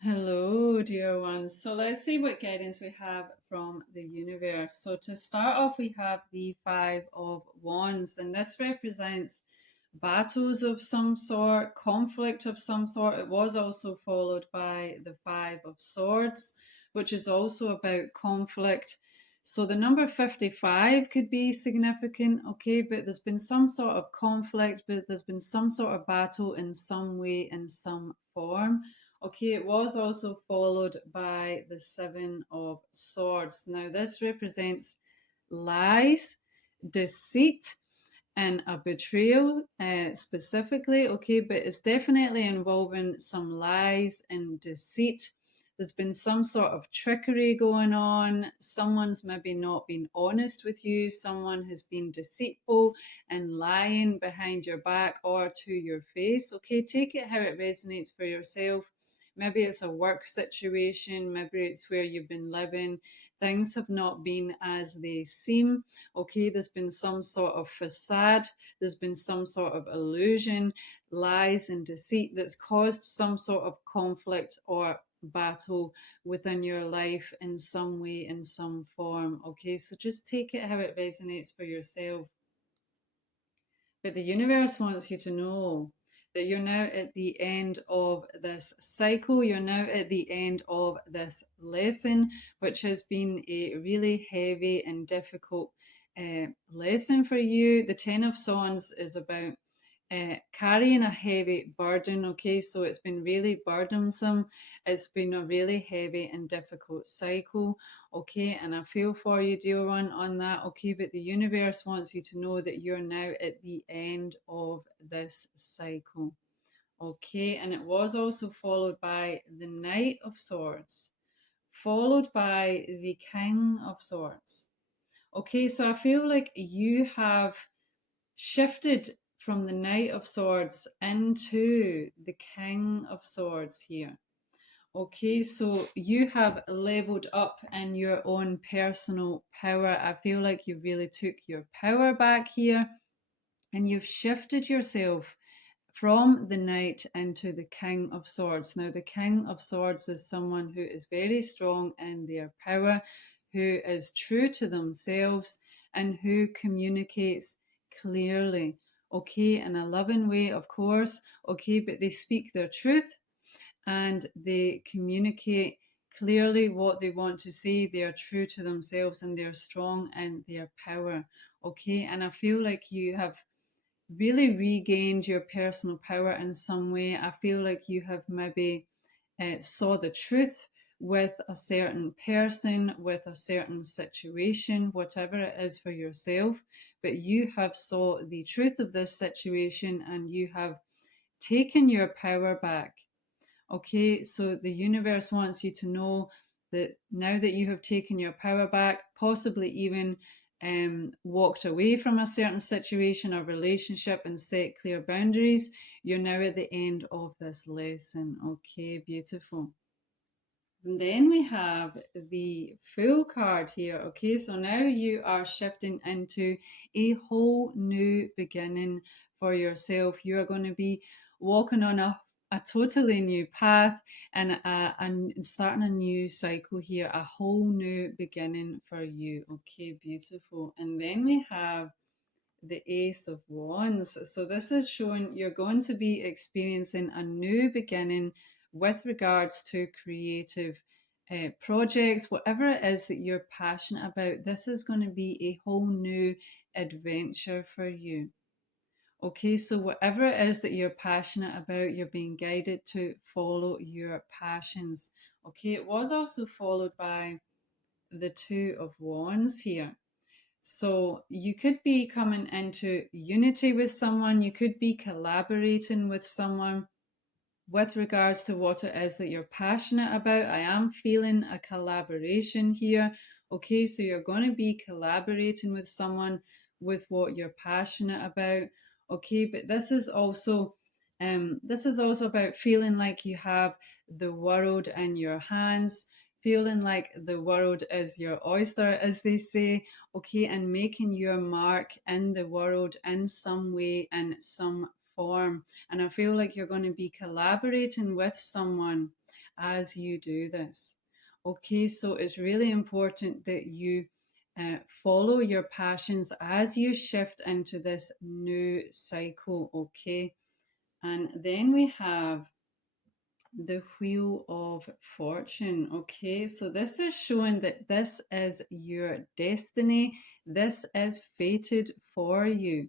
Hello, dear ones. So let's see what guidance we have from the universe. So to start off, we have the Five of Wands, and this represents battles of some sort, conflict of some sort. It was also followed by the Five of Swords, which is also about conflict. So the number 55 could be significant, okay, but there's been some sort of conflict, but there's been some sort of battle in some way, in some form. Okay, it was also followed by the Seven of Swords. Now, this represents lies, deceit, and a betrayal specifically. Okay, but it's definitely involving some lies and deceit. There's been some sort of trickery going on. Someone's maybe not been honest with you. Someone has been deceitful and lying behind your back or to your face. Okay, take it how it resonates for yourself. Maybe it's a work situation, maybe it's where you've been living. Things have not been as they seem. Okay, there's been some sort of facade, there's been some sort of illusion, lies, and deceit that's caused some sort of conflict or battle within your life in some way, in some form. Okay, so just take it how it resonates for yourself. But the universe wants you to know that you're now at the end of this cycle. You're now at the end of this lesson, which has been a really heavy and difficult lesson for you. The Ten of Swords is about carrying a heavy burden. Okay, so it's been really burdensome. It's been a really heavy and difficult cycle. Okay, and I feel for you, dear one, on that. Okay, but the universe wants you to know that you're now at the end of this cycle. Okay, and it was also followed by the Knight of Swords, followed by the King of Swords. Okay, so I feel like you have shifted from the Knight of Swords into the King of Swords here. Okay, so you have leveled up in your own personal power. I feel like you really took your power back here and you've shifted yourself from the Knight into the King of Swords. Now, the King of Swords is someone who is very strong in their power, who is true to themselves, and who communicates clearly. Okay, in a loving way, of course. Okay, but they speak their truth and they communicate clearly what they want to say. They are true to themselves and they're strong in their power. Okay, and I feel like you have really regained your personal power in some way. I feel like you have maybe saw the truth with a certain person, with a certain situation, whatever it is for yourself, but you have saw the truth of this situation and you have taken your power back. Okay, so the universe wants you to know that now that you have taken your power back, possibly even walked away from a certain situation or relationship and set clear boundaries, you're now at the end of this lesson. Okay, beautiful. And then we have the Fool card here. Okay, so now you are shifting into a whole new beginning for yourself. You are going to be walking on a totally new path and starting a new cycle here, a whole new beginning for you. Okay, beautiful. And then we have the Ace of Wands. So this is showing you're going to be experiencing a new beginning with regards to creative projects, whatever it is that you're passionate about. This is going to be a whole new adventure for you. Okay, so whatever it is that you're passionate about, you're being guided to follow your passions. Okay, it was also followed by the Two of Wands here. So you could be coming into unity with someone, you could be collaborating with someone with regards to what it is that you're passionate about. I am feeling a collaboration here. Okay, so you're going to be collaborating with someone with what you're passionate about. Okay, but this is also about feeling like you have the world in your hands, feeling like the world is your oyster, as they say. Okay, and making your mark in the world in some way, in some form. And I feel like you're going to be collaborating with someone as you do this. Okay, so it's really important that you follow your passions as you shift into this new cycle. Okay, and then we have the Wheel of Fortune. Okay, so this is showing that this is your destiny. This is fated for you.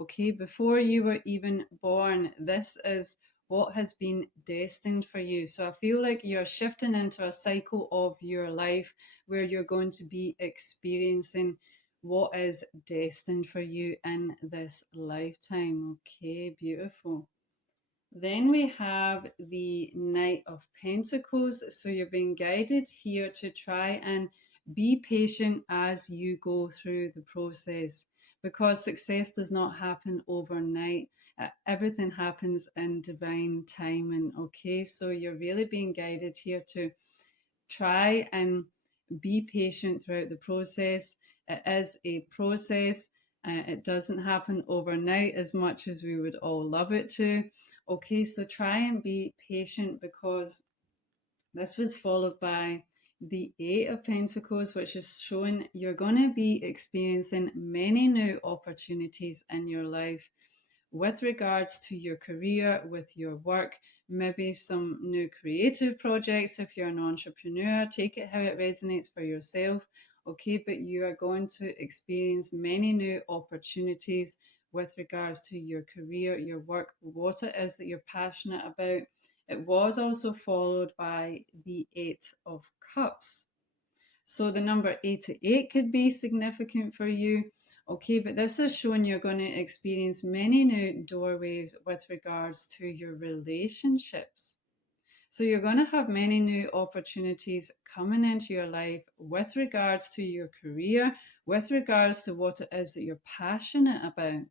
Okay, before you were even born, this is what has been destined for you. So I feel like you're shifting into a cycle of your life where you're going to be experiencing what is destined for you in this lifetime. Okay, beautiful. Then we have the Knight of Pentacles. So you're being guided here to try and be patient as you go through the process, because success does not happen overnight. Everything happens in divine timing. Okay, so you're really being guided here to try and be patient throughout the process. It is a process. It doesn't happen overnight as much as we would all love it to. Okay, so try and be patient, because this was followed by the Eight of Pentacles, which is showing you're going to be experiencing many new opportunities in your life with regards to your career, with your work, maybe some new creative projects. If you're an entrepreneur, take it how it resonates for yourself. Okay, but you are going to experience many new opportunities with regards to your career, your work, what it is that you're passionate about. It was also followed by the Eight of Cups. So the number 88 could be significant for you. Okay, but this is showing you're going to experience many new doorways with regards to your relationships. So you're going to have many new opportunities coming into your life with regards to your career, with regards to what it is that you're passionate about,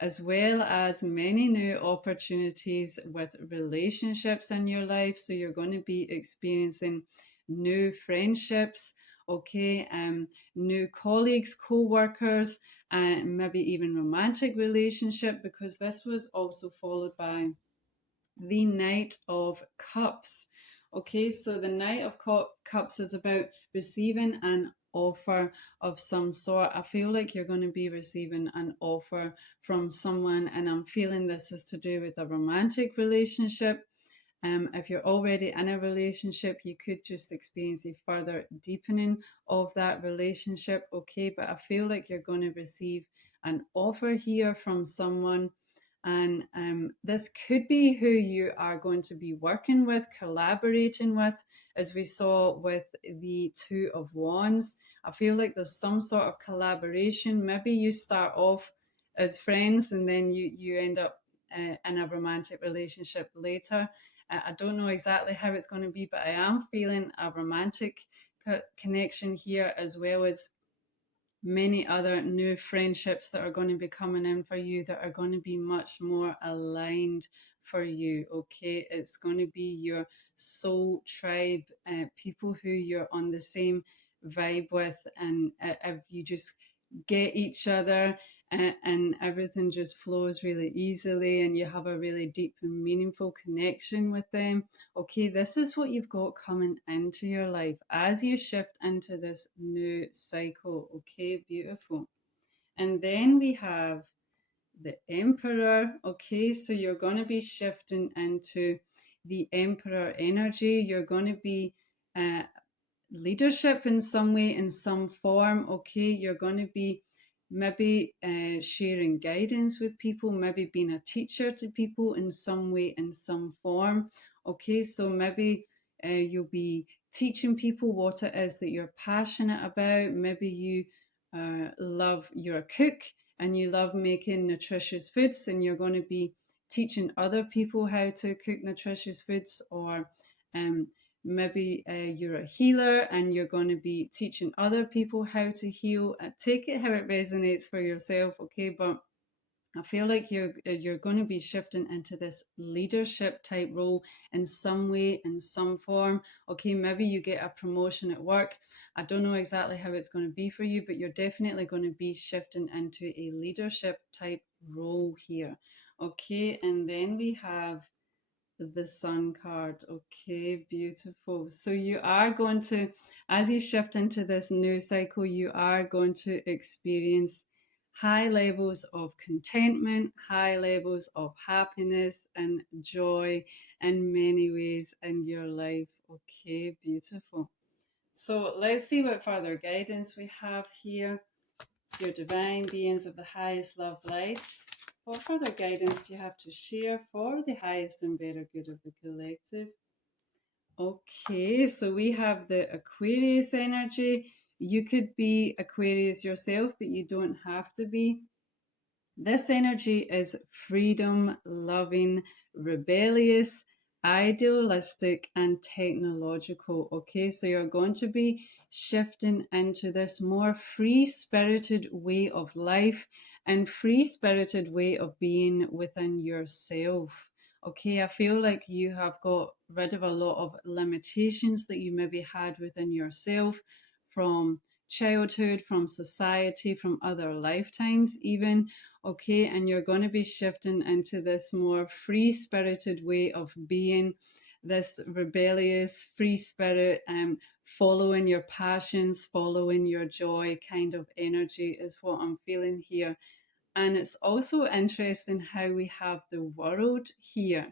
as well as many new opportunities with relationships in your life. So you're going to be experiencing new friendships, okay, new colleagues, co-workers, and maybe even romantic relationship, because this was also followed by the Knight of Cups. Okay, so the Knight of Cups is about receiving an offer of some sort. I feel like you're going to be receiving an offer from someone, and I'm feeling this is to do with a romantic relationship. If you're already in a relationship, you could just experience a further deepening of that relationship. Okay, but I feel like you're going to receive an offer here from someone, and this could be who you are going to be working with, collaborating with, as we saw with the Two of Wands. I feel like there's some sort of collaboration. Maybe you start off as friends and then you end up in a romantic relationship later. I don't know exactly how it's going to be, but I am feeling a romantic connection here, as well as many other new friendships that are going to be coming in for you that are going to be much more aligned for you. Okay, it's going to be your soul tribe, people who you're on the same vibe with, and if you just get each other, and everything just flows really easily, and you have a really deep and meaningful connection with them. Okay, this is what you've got coming into your life as you shift into this new cycle. Okay, beautiful. And then we have the Emperor. Okay, so you're going to be shifting into the Emperor energy. You're going to be uh, leadership in some way, in some form. Okay, you're going to be maybe sharing guidance with people, maybe being a teacher to people in some way, in some form. Okay, so maybe you'll be teaching people what it is that you're passionate about. Maybe you you're a cook and you love making nutritious foods, and you're going to be teaching other people how to cook nutritious foods. Or um, maybe you're a healer and you're going to be teaching other people how to heal. Take it how it resonates for yourself. Okay, but I feel like you're going to be shifting into this leadership type role in some way, in some form. Okay, maybe you get a promotion at work. I don't know exactly how it's going to be for you, but you're definitely going to be shifting into a leadership type role here. Okay, and then we have the Sun card. Okay, beautiful. So you are going to, as you shift into this new cycle, you are going to experience high levels of contentment, high levels of happiness and joy in many ways in your life. Okay, beautiful. So let's see what further guidance we have here. Your divine beings of the highest love light. What further guidance do you have to share for the highest and better good of the collective? Okay, so we have the Aquarius energy. You could be Aquarius yourself, but you don't have to be. This energy is freedom loving, rebellious, idealistic, and technological. Okay, so you're going to be shifting into this more free spirited way of life and free spirited way of being within yourself. Okay, I feel like you have got rid of a lot of limitations that you maybe had within yourself from childhood, from society, from other lifetimes, even. Okay, and you're going to be shifting into this more free spirited way of being, this rebellious free spirit, following your passions, following your joy kind of energy is what I'm feeling here. And it's also interesting how we have the world here.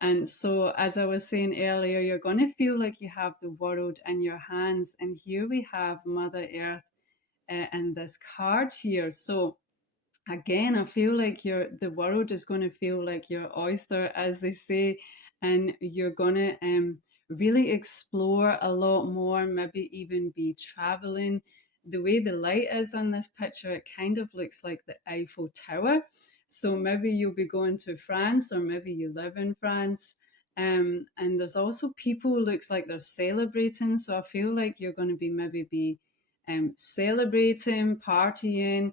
And so, as I was saying earlier, you're going to feel like you have the world in your hands. And here we have Mother Earth and this card here. So, again, I feel like the world is going to feel like your oyster, as they say, and you're going to really explore a lot more, maybe even be traveling. The way the light is on this picture, it kind of looks like the Eiffel Tower. So maybe you'll be going to France, or maybe you live in France. And there's also people who looks like they're celebrating. So I feel like you're going to be maybe be celebrating, partying,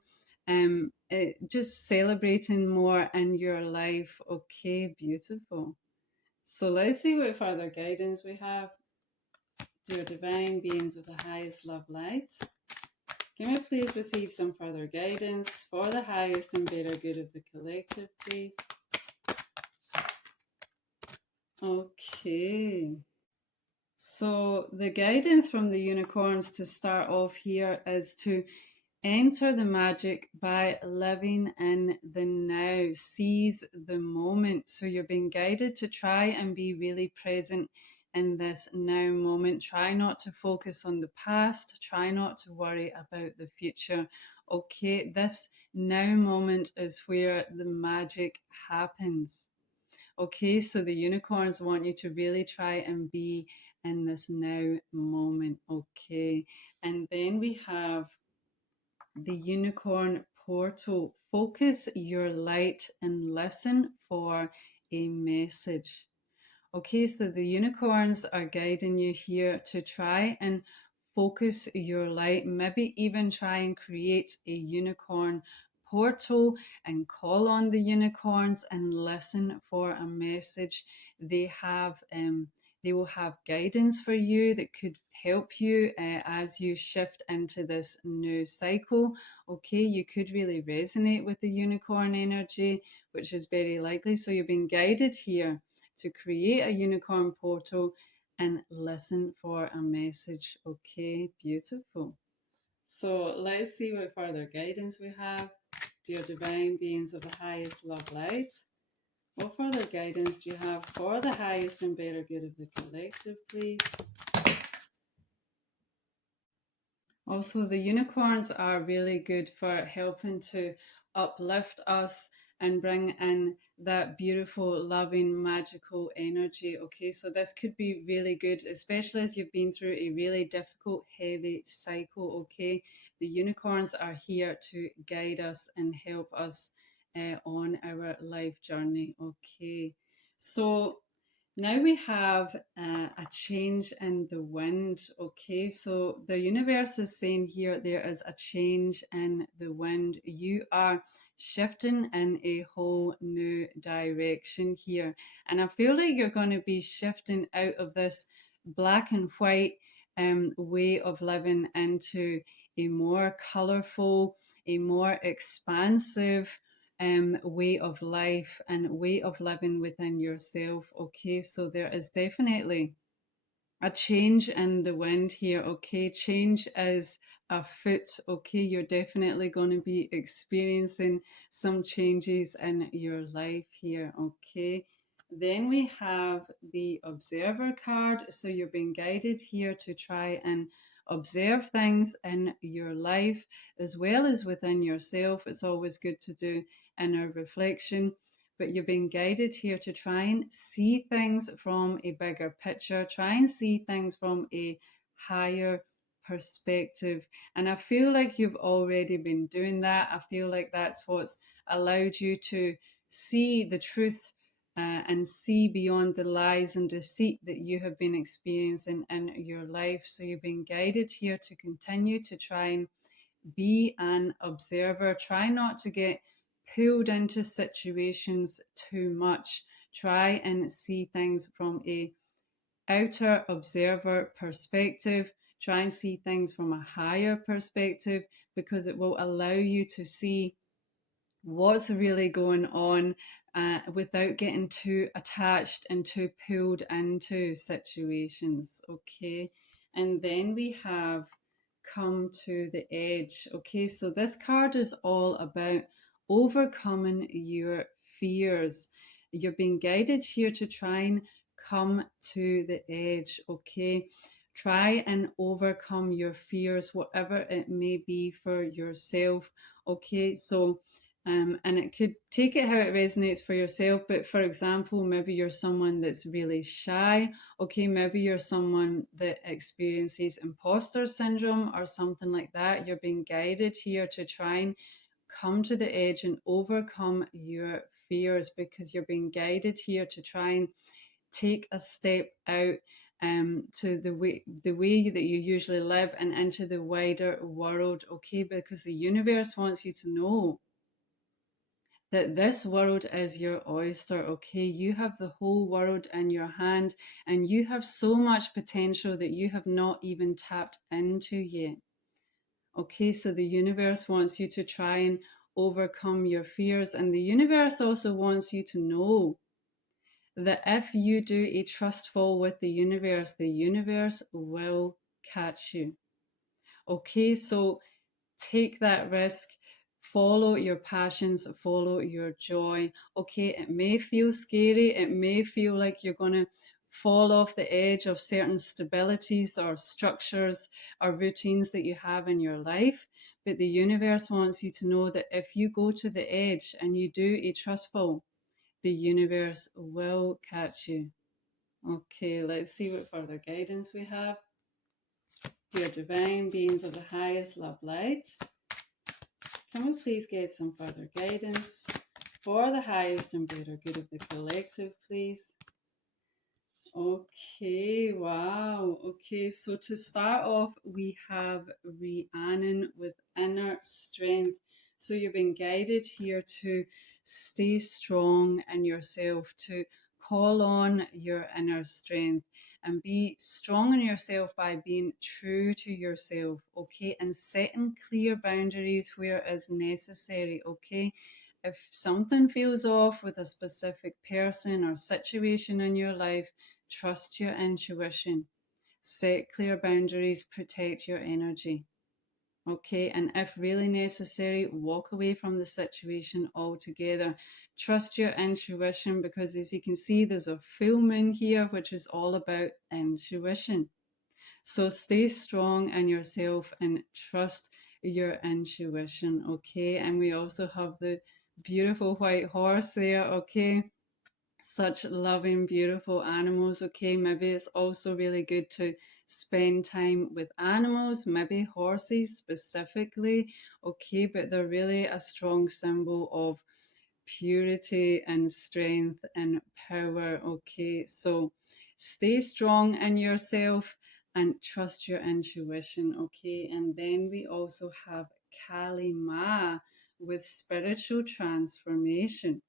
just celebrating more in your life. Okay, beautiful. So let's see what further guidance we have. Dear divine beings of the highest love light, can we please receive some further guidance for the highest and better good of the collective, please? Okay. So the guidance from the unicorns to start off here is to enter the magic by living in the now. Seize the moment. So you're being guided to try and be really present in this now moment. Try not to focus on the past. Try not to worry about the future. Okay, this now moment is where the magic happens. Okay, so the unicorns want you to really try and be in this now moment. Okay, and then we have the unicorn portal. Focus your light and listen for a message. Okay, so the unicorns are guiding you here to try and focus your light, maybe even try and create a unicorn portal and call on the unicorns and listen for a message. They have they will have guidance for you that could help you as you shift into this new cycle. Okay, you could really resonate with the unicorn energy, which is very likely. So you're being guided here to create a unicorn portal and listen for a message. Okay, beautiful. So let's see what further guidance we have. Dear divine beings of the highest love light, what further guidance do you have for the highest and better good of the collective, please? Also, the unicorns are really good for helping to uplift us and bring in that beautiful, loving, magical energy. Okay, so this could be really good, especially as you've been through a really difficult, heavy cycle. Okay, the unicorns are here to guide us and help us on our life journey. Okay, so now we have a change in the wind. Okay, so the universe is saying here there is a change in the wind. You are shifting in a whole new direction here. And I feel like you're going to be shifting out of this black and white way of living into a more colorful, a more expansive, way of life and way of living within yourself. Okay, so there is definitely a change in the wind here. Okay, change is afoot. Okay, you're definitely going to be experiencing some changes in your life here. Okay, then we have the observer card. So you're being guided here to try and observe things in your life as well as within yourself. It's always good to do inner reflection, but you're being guided here to try and see things from a bigger picture, try and see things from a higher perspective. And I feel like you've already been doing that. I feel like that's what's allowed you to see the truth, and see beyond the lies and deceit that you have been experiencing in your life. So you've been guided here to continue to try and be an observer. Try not to get pulled into situations too much. Try and see things from a outer observer perspective. Try and see things from a higher perspective, because it will allow you to see what's really going on, without getting too attached and too pulled into situations. Okay, and then we have come to the edge. Okay, so this card is all about overcoming your fears. You're being guided here to try and come to the edge. Okay, try and overcome your fears, whatever it may be for yourself. Okay, so and it could take it how it resonates for yourself. But for example, maybe you're someone that's really shy. Okay, maybe you're someone that experiences imposter syndrome or something like that. You're being guided here to try and come to the edge and overcome your fears, because you're being guided here to try and take a step out, to the way that you usually live and into the wider world. Okay, because the universe wants you to know that this world is your oyster. Okay, you have the whole world in your hand, and you have so much potential that you have not even tapped into yet. Okay, so the universe wants you to try and overcome your fears, and the universe also wants you to know that if you do a trust fall with the universe will catch you. Okay, so take that risk, follow your passions, follow your joy. Okay, it may feel scary, it may feel like you're going to fall off the edge of certain stabilities or structures or routines that you have in your life, but the universe wants you to know that if you go to the edge and you do a trustful, the universe will catch you. Okay, let's see what further guidance we have. Dear divine beings of the highest love light, can we please get some further guidance for the highest and better good of the collective, please? Okay, wow. Okay, so to start off, we have Rhiannon with inner strength. So you've been guided here to stay strong in yourself, to call on your inner strength and be strong in yourself by being true to yourself, okay, and setting clear boundaries where is necessary, okay? If something feels off with a specific person or situation in your life, trust your intuition, set clear boundaries, protect your energy. Okay, and if really necessary, walk away from the situation altogether. Trust your intuition, because as you can see, there's a full moon here, which is all about intuition. So stay strong in yourself and trust your intuition. Okay, and we also have the beautiful white horse there. Okay, such loving, beautiful animals. Okay, maybe it's also really good to spend time with animals, maybe horses specifically. Okay, but they're really a strong symbol of purity and strength and power. Okay, so stay strong in yourself and trust your intuition. Okay, and then we also have Kali Ma with spiritual transformation.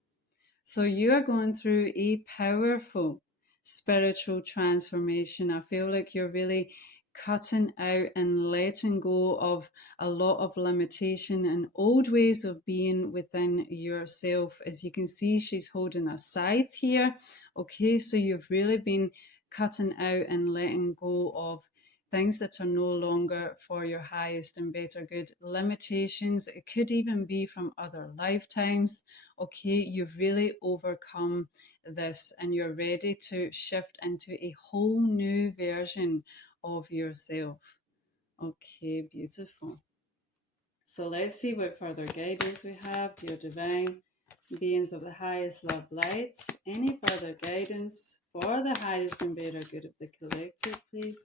So you are going through a powerful spiritual transformation. I feel like you're really cutting out and letting go of a lot of limitation and old ways of being within yourself. As you can see, she's holding a scythe here. Okay, so you've really been cutting out and letting go of things that are no longer for your highest and better good. Limitations, it could even be from other lifetimes. Okay, you've really overcome this and you're ready to shift into a whole new version of yourself. Okay, beautiful. So let's see what further guidance we have, dear divine beings of the highest love light. Any further guidance for the highest and better good of the collective, please?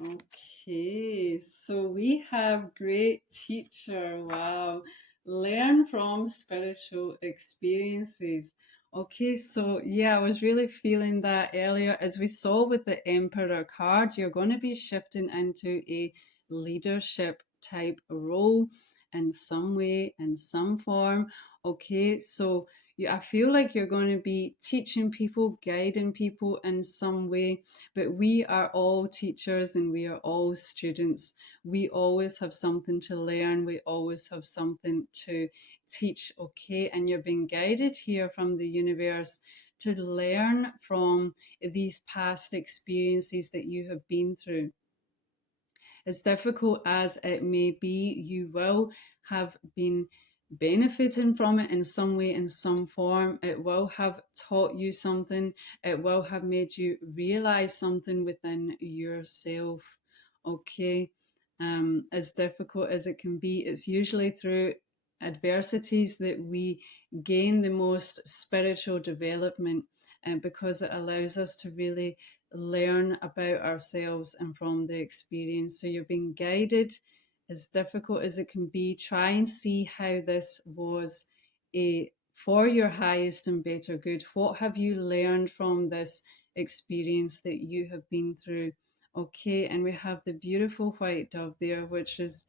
Okay, so we have great teacher. Wow. Learn from spiritual experiences. Okay, so yeah, I was really feeling that earlier. As we saw with the Emperor card, you're going to be shifting into a leadership type role in some way, in some form. Okay, so I feel like you're going to be teaching people, guiding people in some way, but we are all teachers and we are all students. We always have something to learn. We always have something to teach. Okay. And you're being guided here from the universe to learn from these past experiences that you have been through. As difficult as it may be, you will have been benefiting from it in some way, in some form. It will have taught you something. It will have made you realize something within yourself. Okay. As difficult as it can be, it's usually through adversities that we gain the most spiritual development, and because it allows us to really learn about ourselves and from the experience. So you're being guided, as difficult as it can be. Try and see how this was a for your highest and better good. What have you learned from this experience that you have been through? Okay, and we have the beautiful white dove there, which is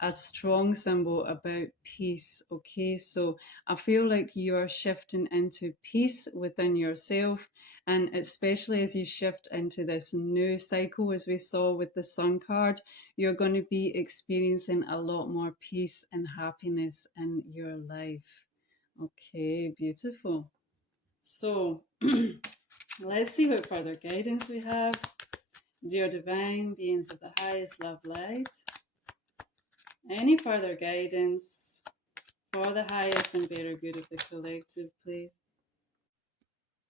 a strong symbol about peace. Okay, so I feel like you are shifting into peace within yourself, and especially as you shift into this new cycle, as we saw with the Sun card, you're going to be experiencing a lot more peace and happiness in your life. Okay, beautiful. So let's see what further guidance we have. Dear divine beings of the highest love light, any further guidance for the highest and better good of the collective, please?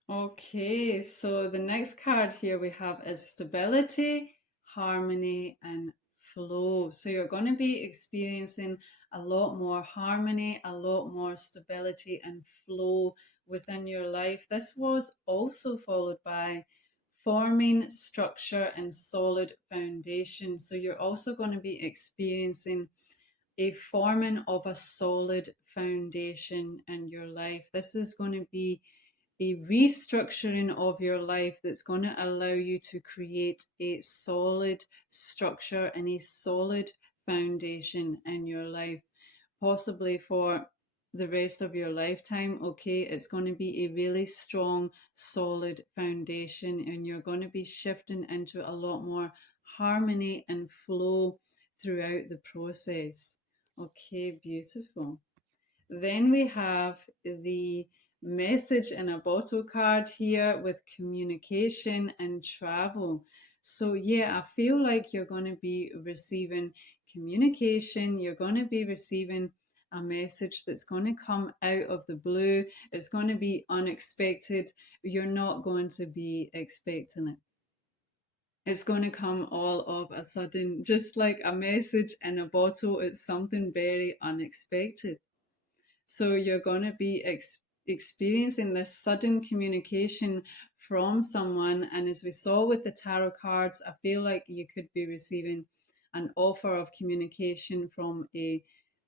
Okay, so the next card here we have is stability, harmony, and flow. So you're going to be experiencing a lot more harmony, a lot more stability and flow within your life. This was also followed by forming structure and solid foundation. So you're also going to be experiencing a forming of a solid foundation in your life. This is going to be a restructuring of your life that's going to allow you to create a solid structure and a solid foundation in your life, possibly for the rest of your lifetime. Okay, it's going to be a really strong, solid foundation, and you're going to be shifting into a lot more harmony and flow throughout the process. Okay, beautiful. Then we have the message in a bottle card here with communication and travel. So, yeah, I feel like you're going to be receiving communication, you're going to be receiving a message that's going to come out of the blue. It's going to be unexpected. You're not going to be expecting it. It's going to come all of a sudden, just like a message in a bottle. It's something very unexpected. So you're going to be experiencing this sudden communication from someone. And as we saw with the tarot cards, I feel like you could be receiving an offer of communication from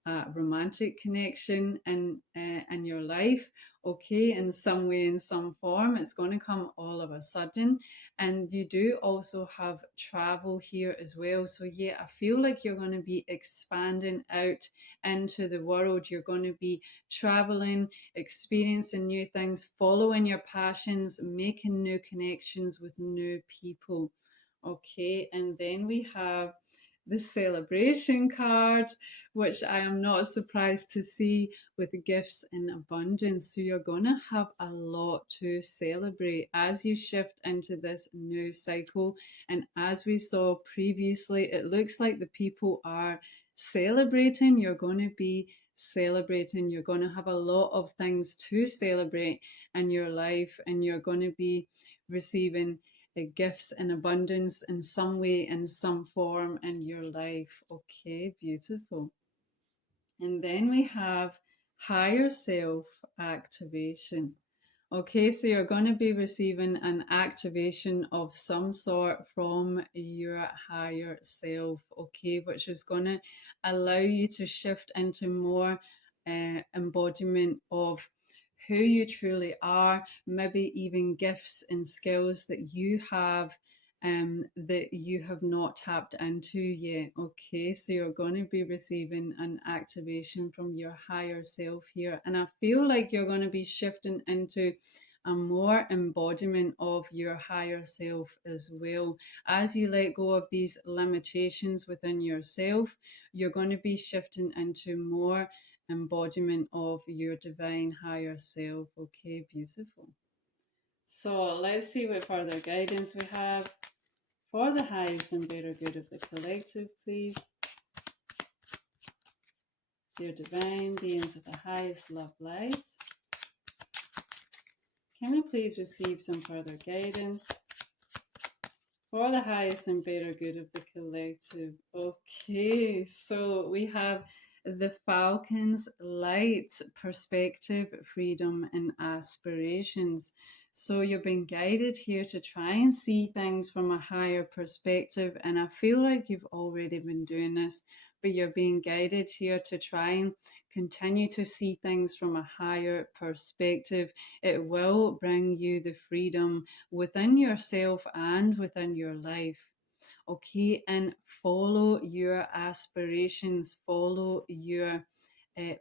a romantic connection in your life, okay, in some way, in some form. It's going to come all of a sudden. And you do also have travel here as well. So yeah, I feel like you're going to be expanding out into the world. You're going to be traveling, experiencing new things, following your passions, making new connections with new people. Okay, and then we have the celebration card, which I am not surprised to see, with gifts in abundance. So you're going to have a lot to celebrate as you shift into this new cycle. And as we saw previously, it looks like the people are celebrating. You're going to be celebrating. You're going to have a lot of things to celebrate in your life, and you're going to be receiving gifts in abundance in some way, in some form in your life. Okay, beautiful. And then we have higher self activation. Okay, so you're going to be receiving an activation of some sort from your higher self, okay, which is going to allow you to shift into more embodiment of who you truly are, maybe even gifts and skills that you have that you have not tapped into yet. Okay, so you're going to be receiving an activation from your higher self here, and I feel like you're going to be shifting into a more embodiment of your higher self as well. As you let go of these limitations within yourself, you're going to be shifting into more embodiment of your divine higher self. Okay, beautiful. So let's see what further guidance we have for the highest and better good of the collective, please. Dear divine beings of the highest love light, can we please receive some further guidance for the highest and better good of the collective? Okay, so we have the Falcon's light, perspective, freedom, and aspirations. So you're being guided here to try and see things from a higher perspective. And I feel like you've already been doing this, but you're being guided here to try and continue to see things from a higher perspective. It will bring you the freedom within yourself and within your life. Okay, and follow your aspirations, follow your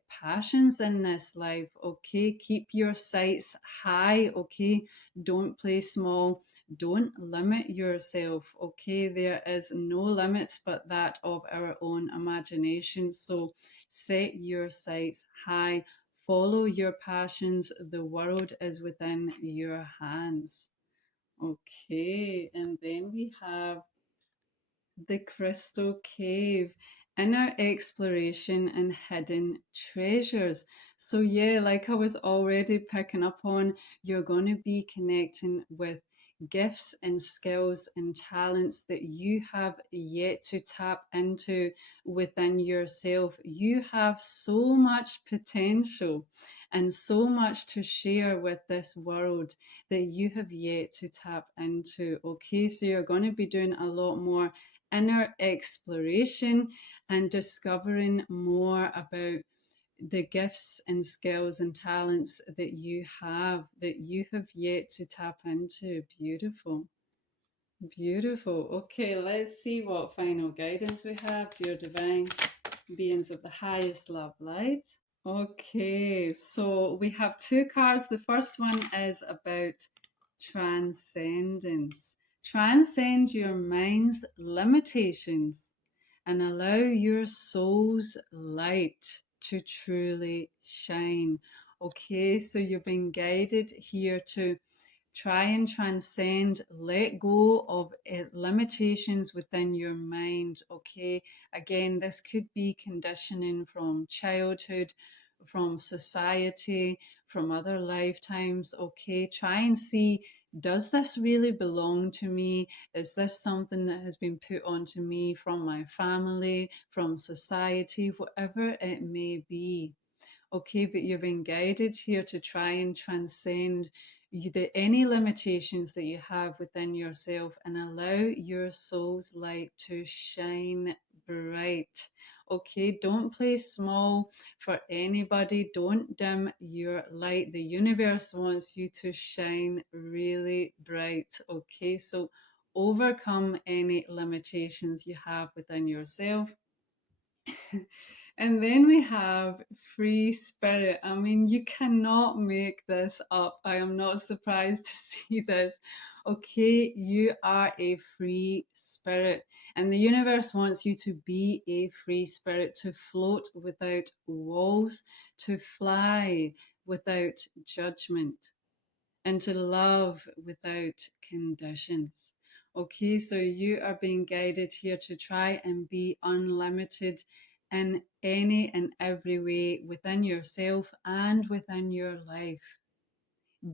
passions in this life. Okay, keep your sights high. Okay, don't play small, don't limit yourself. Okay, there is no limits but that of our own imagination. So set your sights high, follow your passions. The world is within your hands. Okay, and then we have the Crystal Cave, inner exploration and hidden treasures. So, yeah, like I was already picking up on, you're going to be connecting with gifts and skills and talents that you have yet to tap into within yourself. You have so much potential and so much to share with this world that you have yet to tap into. Okay, so you're going to be doing a lot more inner exploration and discovering more about the gifts and skills and talents that you have yet to tap into. Beautiful. Beautiful. Okay, let's see what final guidance we have, dear divine beings of the highest love light. Okay, so we have two cards. The first one is about transcendence. Transcend your mind's limitations and allow your soul's light to truly shine. Okay, so you're being guided here to try and transcend, let go of limitations within your mind. Okay, again, this could be conditioning from childhood, from society, from other lifetimes. Okay, try and see, does this really belong to me? Is this something that has been put onto me from my family, from society, whatever it may be? Okay, but you're being guided here to try and transcend any limitations that you have within yourself and allow your soul's light to shine bright. Okay, don't play small for anybody. Don't dim your light. The universe wants you to shine really bright. Okay, so overcome any limitations you have within yourself. And then we have free spirit. I mean, you cannot make this up. I am not surprised to see this. Okay, you are a free spirit, and the universe wants you to be a free spirit, to float without walls, to fly without judgment, and to love without conditions. Okay, so you are being guided here to try and be unlimited in any and every way within yourself and within your life.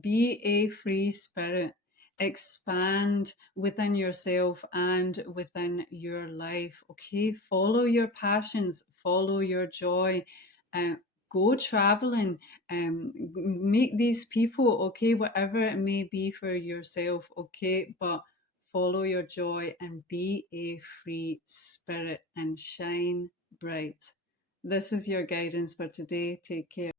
Be a free spirit. Expand within yourself and within your life. Okay, follow your passions, follow your joy. Uh, Go traveling, meet these people. Okay, whatever it may be for yourself. Okay, but follow your joy and be a free spirit and shine bright. This is your guidance for today. Take care.